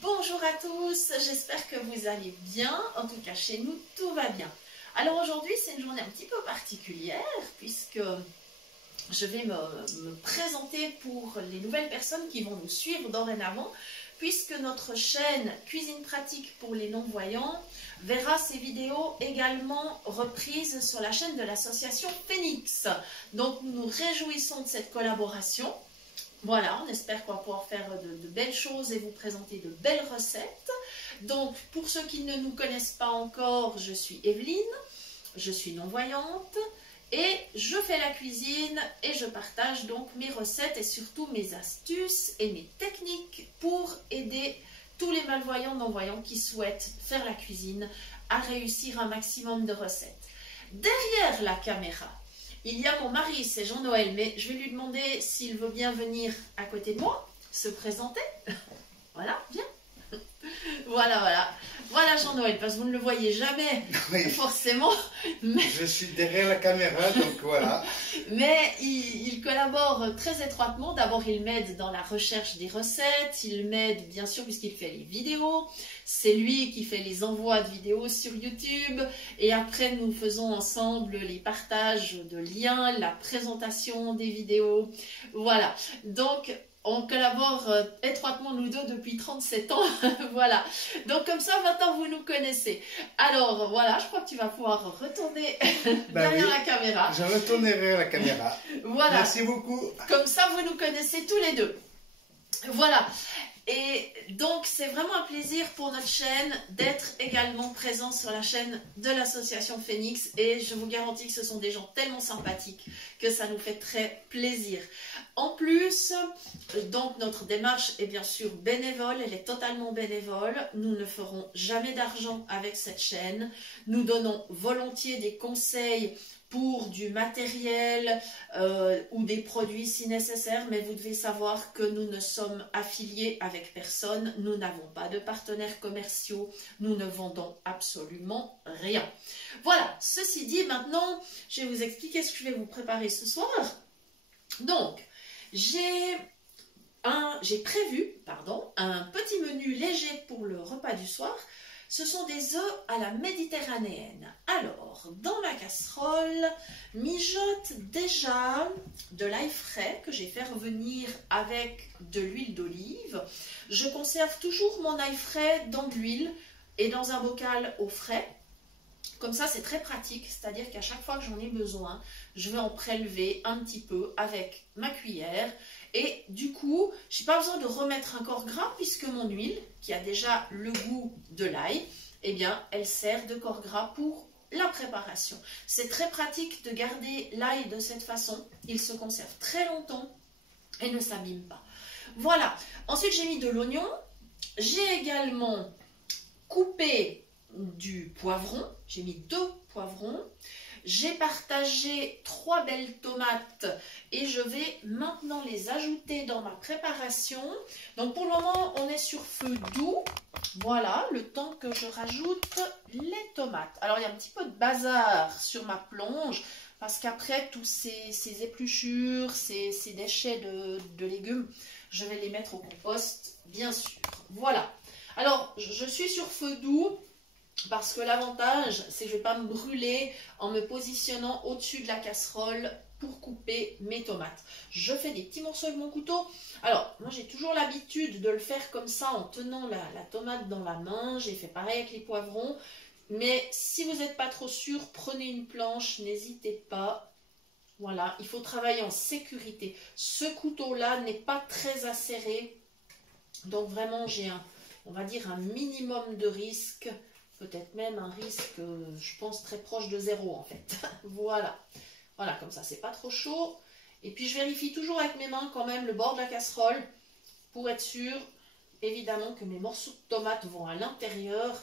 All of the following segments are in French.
Bonjour à tous, j'espère que vous allez bien. En tout cas, chez nous, tout va bien. Alors aujourd'hui, c'est une journée un petit peu particulière puisque je vais me présenter pour les nouvelles personnes qui vont nous suivre dorénavant, puisque notre chaîne Cuisine Pratique pour les non-voyants verra ces vidéos également reprises sur la chaîne de l'association Phoenix. Donc nous nous réjouissons de cette collaboration. Voilà, on espère qu'on va pouvoir faire de belles choses et vous présenter de belles recettes. Donc, pour ceux qui ne nous connaissent pas encore, je suis Evelyne, je suis non-voyante et je fais la cuisine et je partage donc mes recettes et surtout mes astuces et mes techniques pour aider tous les malvoyants, non-voyants qui souhaitent faire la cuisine à réussir un maximum de recettes. Derrière la caméra, il y a mon mari, c'est Jean-Noël, mais je vais lui demander s'il veut bien venir à côté de moi, se présenter. Voilà, viens. Voilà Jean-Noël, parce que vous ne le voyez jamais, oui, forcément. Mais... Je suis derrière la caméra, donc voilà. Mais il collabore très étroitement. D'abord, il m'aide dans la recherche des recettes, il m'aide bien sûr puisqu'il fait les vidéos. C'est lui qui fait les envois de vidéos sur YouTube. Et après, nous faisons ensemble les partages de liens, la présentation des vidéos. Voilà, donc... on collabore étroitement nous deux depuis 37 ans, voilà. Donc comme ça, maintenant vous nous connaissez. Alors voilà, je crois que tu vas pouvoir retourner derrière la caméra. Je retournerai à la caméra. Voilà. Merci beaucoup. Comme ça, vous nous connaissez tous les deux. Voilà. Et donc, c'est vraiment un plaisir pour notre chaîne d'être également présent sur la chaîne de l'association Phoenix. Et je vous garantis que ce sont des gens tellement sympathiques que ça nous fait très plaisir. En plus, donc notre démarche est bien sûr bénévole, elle est totalement bénévole. Nous ne ferons jamais d'argent avec cette chaîne. Nous donnons volontiers des conseils pour du matériel ou des produits si nécessaire, mais vous devez savoir que nous ne sommes affiliés avec personne, nous n'avons pas de partenaires commerciaux, nous ne vendons absolument rien. Voilà, ceci dit, maintenant, je vais vous expliquer ce que je vais vous préparer ce soir. Donc, j'ai prévu un petit menu léger pour le repas du soir. Ce sont des œufs à la méditerranéenne. Alors, dans ma casserole, mijote déjà de l'ail frais que j'ai fait revenir avec de l'huile d'olive. Je conserve toujours mon ail frais dans de l'huile et dans un bocal au frais. Comme ça, c'est très pratique, c'est-à-dire qu'à chaque fois que j'en ai besoin, je vais en prélever un petit peu avec ma cuillère. Et du coup, je n'ai pas besoin de remettre un corps gras puisque mon huile, qui a déjà le goût de l'ail, eh bien, elle sert de corps gras pour la préparation. C'est très pratique de garder l'ail de cette façon. Il se conserve très longtemps et ne s'abîme pas. Voilà. Ensuite, j'ai mis de l'oignon. J'ai également coupé du poivron. J'ai mis 2 poivrons. J'ai partagé 3 belles tomates et je vais maintenant les ajouter dans ma préparation. Donc pour le moment, on est sur feu doux. Voilà, le temps que je rajoute les tomates. Alors il y a un petit peu de bazar sur ma plonge parce qu'après tous ces épluchures, ces déchets de légumes, je vais les mettre au compost, bien sûr. Voilà. Alors je suis sur feu doux. Parce que l'avantage, c'est que je ne vais pas me brûler en me positionnant au-dessus de la casserole pour couper mes tomates. Je fais des petits morceaux avec mon couteau. Alors, moi j'ai toujours l'habitude de le faire comme ça en tenant la tomate dans la main. J'ai fait pareil avec les poivrons. Mais si vous n'êtes pas trop sûr, prenez une planche, n'hésitez pas. Voilà, il faut travailler en sécurité. Ce couteau-là n'est pas très acéré. Donc vraiment, j'ai on va dire un minimum de risque. Peut-être même un risque, je pense, très proche de 0 en fait. Voilà. Voilà, comme ça, c'est pas trop chaud. Et puis, je vérifie toujours avec mes mains quand même le bord de la casserole pour être sûr, évidemment, que mes morceaux de tomates vont à l'intérieur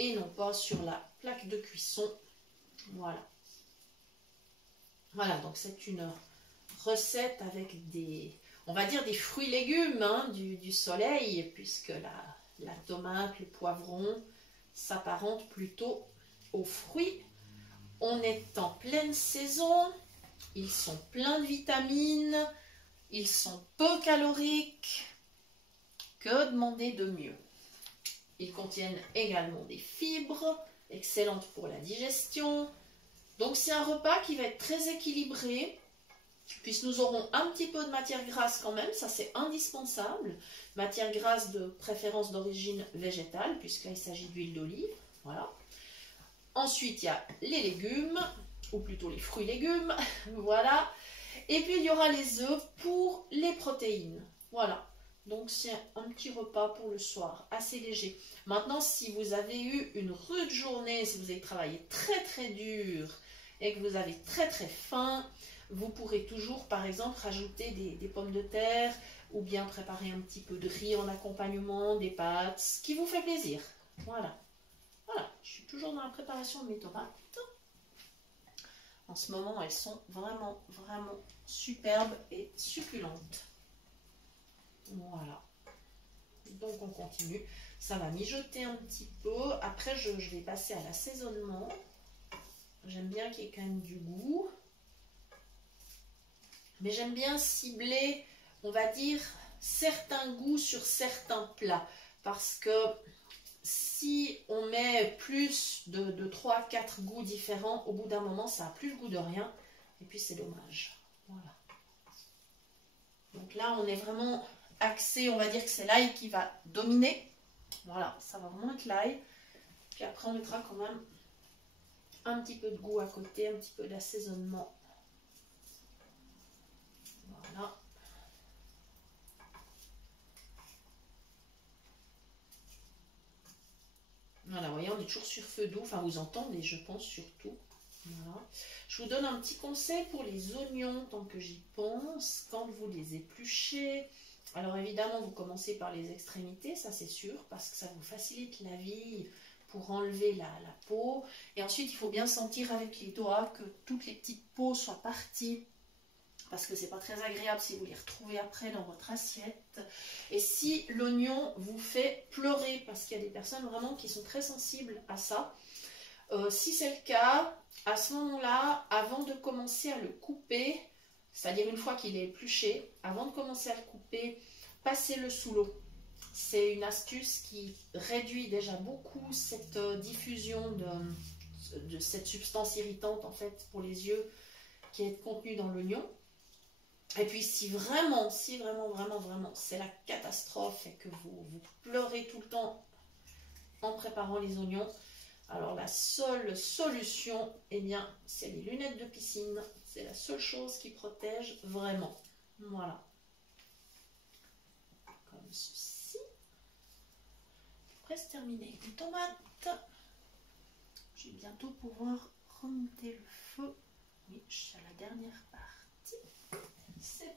et non pas sur la plaque de cuisson. Voilà. Voilà, donc c'est une recette avec des, on va dire des fruits et légumes hein, du soleil, puisque la tomate, le poivron s'apparente plutôt aux fruits. On est en pleine saison, ils sont pleins de vitamines, ils sont peu caloriques. Que demander de mieux? Ils contiennent également des fibres, excellentes pour la digestion. Donc c'est un repas qui va être très équilibré, puisque nous aurons un petit peu de matière grasse quand même, ça c'est indispensable. Matière grasse de préférence d'origine végétale, puisque là il s'agit d'huile d'olive. Voilà. Ensuite il y a les légumes, ou plutôt les fruits légumes, voilà. Et puis il y aura les œufs pour les protéines. Voilà. Donc c'est un petit repas pour le soir, assez léger. Maintenant, si vous avez eu une rude journée, si vous avez travaillé très très dur et que vous avez très très faim, vous pourrez toujours par exemple rajouter des pommes de terre ou bien préparer un petit peu de riz en accompagnement, des pâtes, ce qui vous fait plaisir. Voilà. Voilà, je suis toujours dans la préparation de mes tomates. En ce moment, elles sont vraiment superbes et succulentes. Voilà. Donc on continue. Ça va mijoter un petit peu. Après, je vais passer à l'assaisonnement. J'aime bien qu'il y ait quand même du goût. Mais j'aime bien cibler, on va dire, certains goûts sur certains plats. Parce que si on met plus de 3-4 goûts différents, au bout d'un moment, ça n'a plus le goût de rien. Et puis c'est dommage. Voilà. Donc là, on est vraiment axé, on va dire que c'est l'ail qui va dominer. Voilà, ça va vraiment être l'ail. Puis après, on mettra quand même un petit peu de goût à côté, un petit peu d'assaisonnement. Voilà. Voilà, vous voyez, on est toujours sur feu doux. Enfin, vous entendez, je pense, surtout. Voilà. Je vous donne un petit conseil pour les oignons, tant que j'y pense. Quand vous les épluchez, alors évidemment, vous commencez par les extrémités, ça c'est sûr, parce que ça vous facilite la vie pour enlever la peau. Et ensuite, il faut bien sentir avec les doigts que toutes les petites peaux soient parties, parce que c'est pas très agréable si vous les retrouvez après dans votre assiette. Et si l'oignon vous fait pleurer, parce qu'il y a des personnes vraiment qui sont très sensibles à ça, si c'est le cas, à ce moment-là, avant de commencer à le couper, c'est-à-dire une fois qu'il est épluché, avant de commencer à le couper, passez-le sous l'eau. C'est une astuce qui réduit déjà beaucoup cette diffusion de cette substance irritante en fait pour les yeux qui est contenue dans l'oignon. Et puis si vraiment c'est la catastrophe et que vous pleurez tout le temps en préparant les oignons, alors la seule solution, eh bien, c'est les lunettes de piscine. C'est la seule chose qui protège vraiment. Voilà. Comme ceci. Presque terminé les tomates. Je vais bientôt pouvoir remonter le feu. Oui, je suis à la dernière partie. C'est...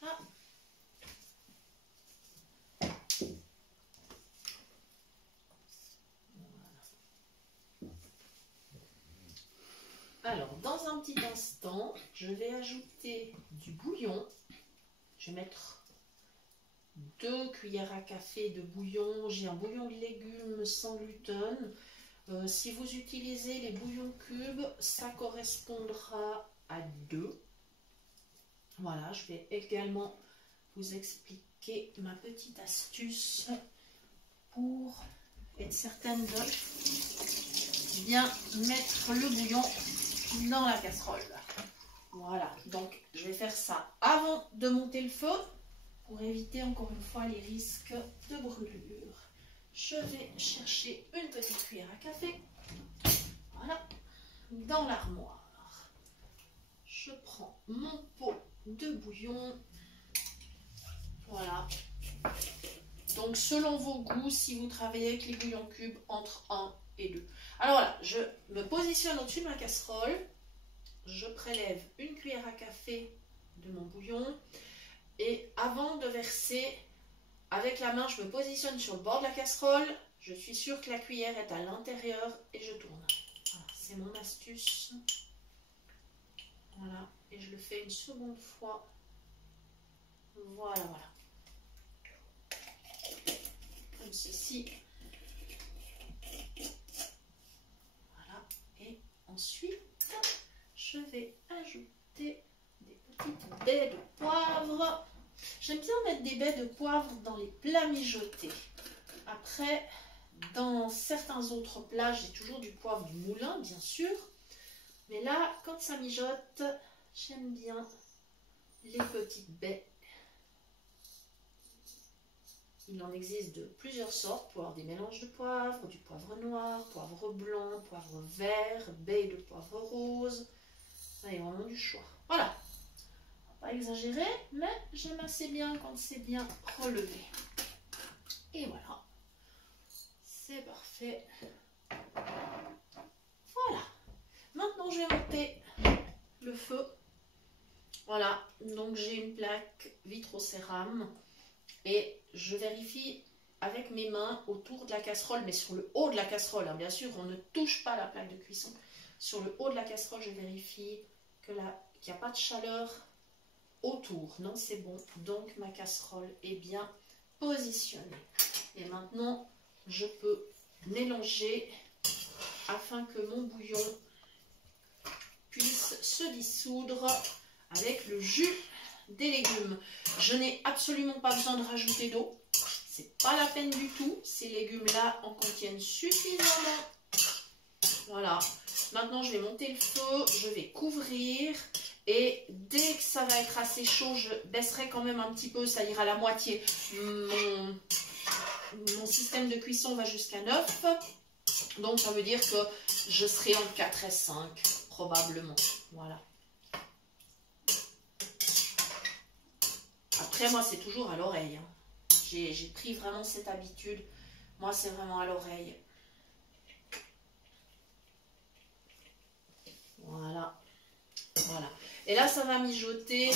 Voilà. Alors, dans un petit instant, je vais ajouter du bouillon. Je vais mettre 2 cuillères à café de bouillon. J'ai un bouillon de légumes sans gluten. Si vous utilisez les bouillons cubes, ça correspondra à 2. Voilà, je vais également vous expliquer ma petite astuce pour être certaine de bien mettre le bouillon dans la casserole. Voilà, donc je vais faire ça avant de monter le feu pour éviter encore une fois les risques de brûlure. Je vais chercher une petite cuillère à café. Voilà, dans l'armoire. Je prends mon pot de bouillon. Voilà. Donc selon vos goûts, si vous travaillez avec les bouillons cubes, entre 1 et 2. Alors voilà, je me positionne au-dessus de ma casserole. Je prélève une cuillère à café de mon bouillon. Et avant de verser, avec la main, je me positionne sur le bord de la casserole. Je suis sûre que la cuillère est à l'intérieur et je tourne. Voilà, c'est mon astuce. Voilà, et je le fais une seconde fois. Voilà, voilà. Comme ceci. Voilà, et ensuite, je vais ajouter des petites baies de poivre. J'aime bien mettre des baies de poivre dans les plats mijotés. Après, dans certains autres plats, j'ai toujours du poivre du moulin, bien sûr. Mais là, quand ça mijote, j'aime bien les petites baies. Il en existe de plusieurs sortes pour avoir des mélanges de poivre, du poivre noir, poivre blanc, poivre vert, baies de poivre rose. Ça y est vraiment du choix. Voilà. Pas exagéré, mais j'aime assez bien quand c'est bien relevé. Et voilà. C'est parfait. Voilà. Maintenant, je vais monter le feu. Voilà. Donc, j'ai une plaque vitrocérame. Et je vérifie avec mes mains autour de la casserole, mais sur le haut de la casserole. Hein, bien sûr, on ne touche pas la plaque de cuisson. Sur le haut de la casserole, je vérifie qu'il n'y a pas de chaleur autour. Non, c'est bon. Donc, ma casserole est bien positionnée. Et maintenant, je peux mélanger afin que mon bouillon puisse se dissoudre avec le jus des légumes. Je n'ai absolument pas besoin de rajouter d'eau. C'est pas la peine du tout. Ces légumes-là en contiennent suffisamment. Voilà. Maintenant, je vais monter le feu. Je vais couvrir. Et dès que ça va être assez chaud, je baisserai quand même un petit peu. Ça ira à la moitié. Mon système de cuisson va jusqu'à 9. Donc, ça veut dire que je serai entre 4 et 5, probablement. Voilà. Après, moi, c'est toujours à l'oreille. Hein. J'ai pris vraiment cette habitude. Moi, c'est vraiment à l'oreille. Voilà. Voilà. Et là, ça va mijoter.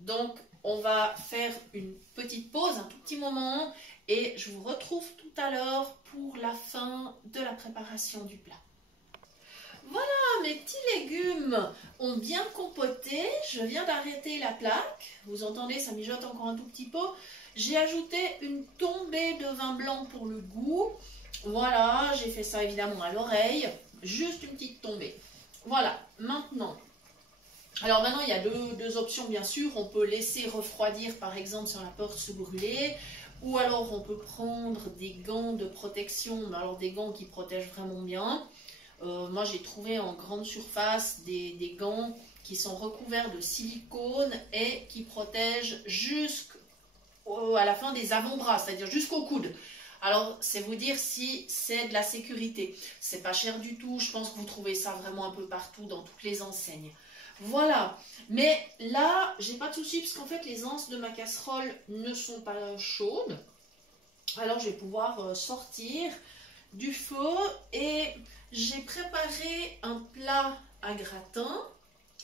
Donc, on va faire une petite pause, un tout petit moment. Et je vous retrouve tout à l'heure pour la fin de la préparation du plat. Voilà, mes petits légumes ont bien compoté. Je viens d'arrêter la plaque. Vous entendez, ça mijote encore un tout petit peu. J'ai ajouté une tombée de vin blanc pour le goût. Voilà, j'ai fait ça évidemment à l'oreille. Juste une petite tombée. Voilà, maintenant. Alors maintenant, il y a deux options bien sûr. On peut laisser refroidir par exemple si on a peur de se brûler. Ou alors on peut prendre des gants de protection. Mais alors des gants qui protègent vraiment bien. Moi, j'ai trouvé en grande surface des gants qui sont recouverts de silicone et qui protègent jusqu'à la fin des avant-bras, c'est-à-dire jusqu'au coude. Alors, c'est vous dire si c'est de la sécurité. C'est pas cher du tout. Je pense que vous trouvez ça vraiment un peu partout dans toutes les enseignes. Voilà. Mais là, j'ai pas de souci parce qu'en fait, les anses de ma casserole ne sont pas chaudes. Alors, je vais pouvoir sortir du feu et j'ai préparé un plat à gratin.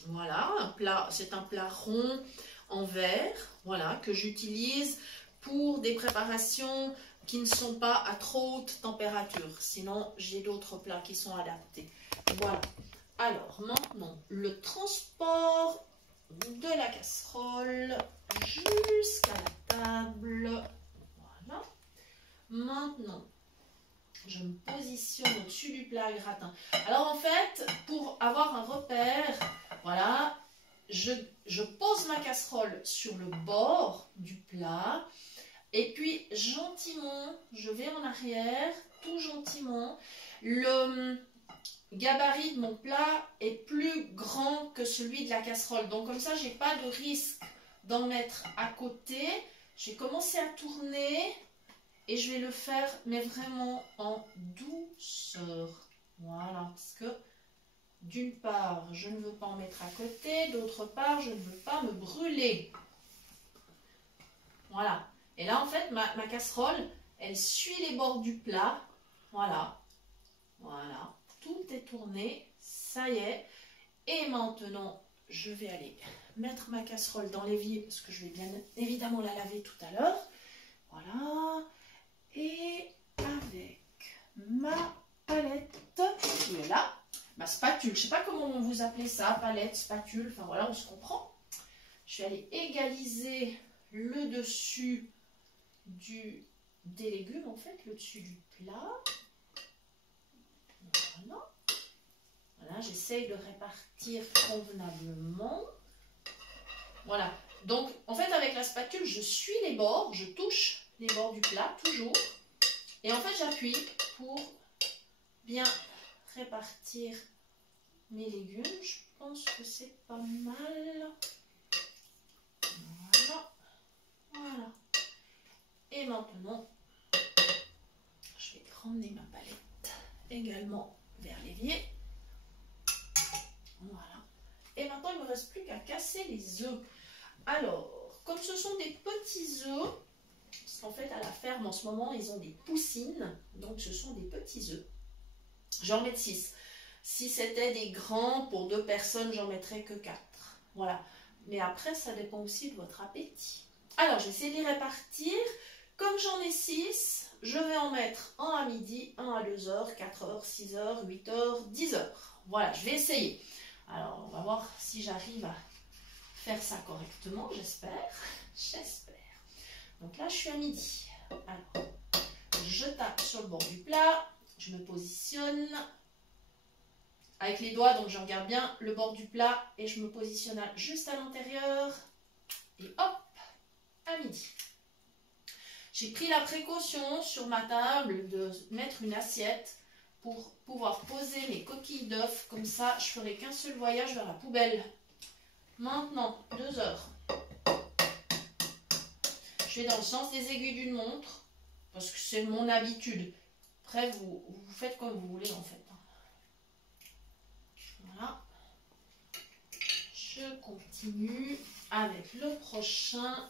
Voilà, c'est un plat rond en verre, voilà, que j'utilise pour des préparations qui ne sont pas à trop haute température. Sinon, j'ai d'autres plats qui sont adaptés. Voilà. Alors, maintenant, le transport de la casserole jusqu'à la table. Voilà. Maintenant, je me positionne au-dessus du plat à gratin. Alors en fait, pour avoir un repère, voilà, je pose ma casserole sur le bord du plat et puis gentiment, je vais en arrière, tout gentiment. Le gabarit de mon plat est plus grand que celui de la casserole. Donc comme ça, j'ai pas de risque d'en mettre à côté. J'ai commencé à tourner. Et je vais le faire, mais vraiment en douceur. Voilà, parce que d'une part, je ne veux pas en mettre à côté. D'autre part, je ne veux pas me brûler. Voilà. Et là, en fait, ma casserole, elle suit les bords du plat. Voilà. Voilà. Tout est tourné. Ça y est. Et maintenant, je vais aller mettre ma casserole dans l'évier parce que je vais bien évidemment la laver tout à l'heure. Voilà. Et avec ma palette qui est là, ma spatule, je ne sais pas comment vous appelez ça, palette, spatule, enfin voilà, on se comprend. Je vais aller égaliser le dessus des légumes, en fait, le dessus du plat. Voilà. Voilà, j'essaye de répartir convenablement. Voilà, Donc, en fait, avec la spatule, je suis les bords, je touche les bords du plat, toujours. Et en fait, j'appuie pour bien répartir mes légumes. Je pense que c'est pas mal. Voilà. Voilà. Et maintenant, je vais ramener ma palette également vers l'évier. Voilà. Et maintenant, il ne me reste plus qu'à casser les œufs. Alors, comme ce sont des petits œufs, parce qu'en fait, à la ferme, en ce moment, ils ont des poussines. Donc, ce sont des petits œufs. J'en mets 6. Si c'était des grands, pour 2 personnes, j'en mettrais que 4. Voilà. Mais après, ça dépend aussi de votre appétit. Alors, je vais essayer de les répartir. Comme j'en ai 6, je vais en mettre un à midi, un à 2h, 4h, 6h, 8h, 10h. Voilà, je vais essayer. Alors, on va voir si j'arrive à faire ça correctement, j'espère. J'espère. Donc là, je suis à midi. Alors, je tape sur le bord du plat. Je me positionne avec les doigts, donc je regarde bien le bord du plat et je me positionne juste à l'intérieur. Et hop, à midi. J'ai pris la précaution sur ma table de mettre une assiette pour pouvoir poser mes coquilles d'œufs. Comme ça, je ferai qu'un seul voyage vers la poubelle. Maintenant, 2h. Je vais dans le sens des aiguilles d'une montre parce que c'est mon habitude. Après, vous faites comme vous voulez en fait. Voilà. Je continue avec le prochain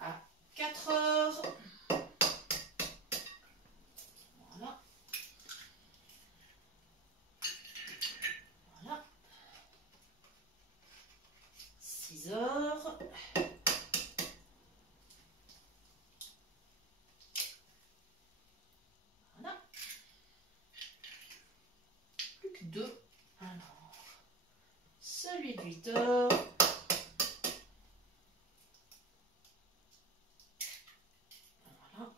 à 4h. Voilà. Voilà. 6h. Voilà. Plus que 2. Alors, celui de 8h. Voilà.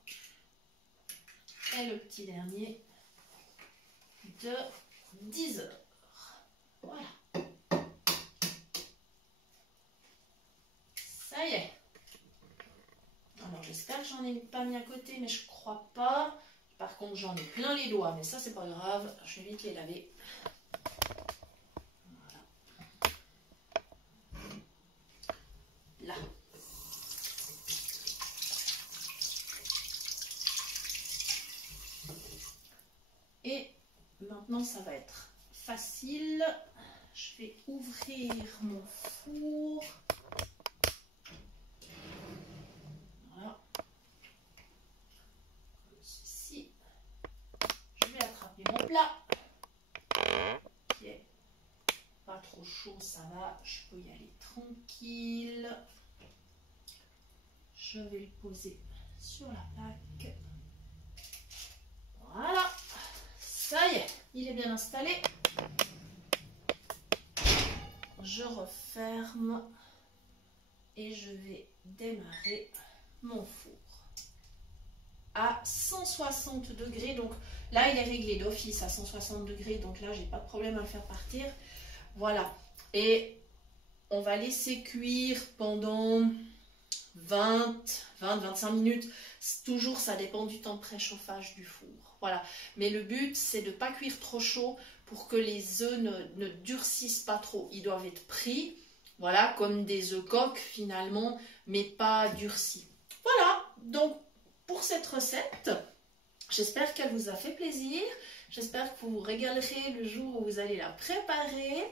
Et le petit dernier de 10h. Voilà. Ça y est. Alors, j'espère que j'en ai pas mis à côté, mais je crois pas. Par contre, j'en ai plein les doigts, mais ça, c'est pas grave. Je vais vite les laver. Voilà. Là. Et maintenant, ça va être facile. Je vais ouvrir mon four. Voilà. Comme ceci. Je vais attraper mon plat. Qui est pas trop chaud, ça va. Je peux y aller tranquille. Je vais le poser sur la plaque. Voilà. Ça y est, il est bien installé. Je referme et je vais démarrer mon four à 160 degrés. Donc là, il est réglé d'office à 160 degrés. Donc là, j'ai pas de problème à le faire partir. Voilà. Et on va laisser cuire pendant 20-25 minutes. Toujours, ça dépend du temps de préchauffage du four. Voilà. Mais le but, c'est de ne pas cuire trop chaud pour que les œufs ne durcissent pas trop. Ils doivent être pris, voilà, comme des œufs coques finalement, mais pas durcis. Voilà. Donc, pour cette recette, j'espère qu'elle vous a fait plaisir. J'espère que vous vous régalerez le jour où vous allez la préparer.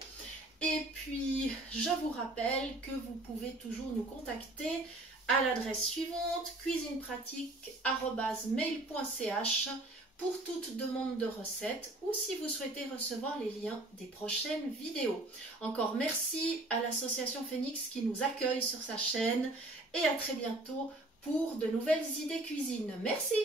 Et puis, je vous rappelle que vous pouvez toujours nous contacter à l'adresse suivante, cuisinepratique@mail.ch pour toute demande de recette ou si vous souhaitez recevoir les liens des prochaines vidéos. Encore merci à l'association Phoenix qui nous accueille sur sa chaîne et à très bientôt pour de nouvelles idées cuisine. Merci!